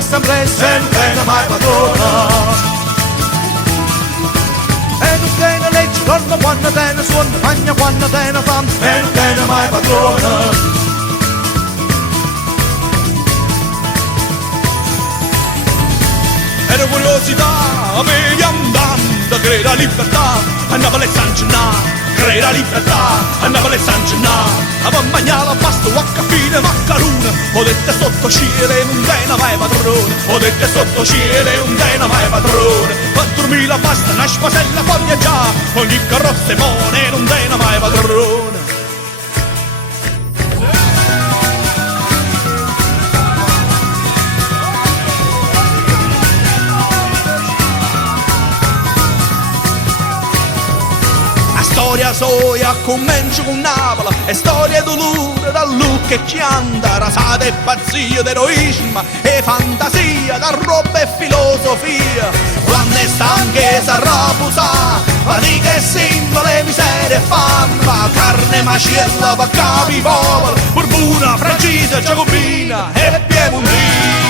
sempre sempre mai padrona. E non tiene legge, donna quando tiene suono, magna quando tiene fame, e non tiene mai padrona. E la curiosità mi andando, crede la libertà, a Napoli San Gennaro. Crede la libertà, a Napoli San Gennaro. A mangiare la pasta, a fine maccarone. Ho detto sotto cielo non tiene mai padrone. Ho detto sotto cielo non tiene mai padrone. Per dormire la pasta, una spasella fa viaggiare. Ogni carrozza e mone non tiene mai padrone. Storia soia comincia con Napoli, è storia dolore da Lucca e Chianda, rasata e pazzia d'eroismo e fantasia, da roba e filosofia. Quando è stanchezza rapusa, fatica e simbole, miseria e fame, carne macella per capi popolo, burbuna, francese, giacobina e piemontina.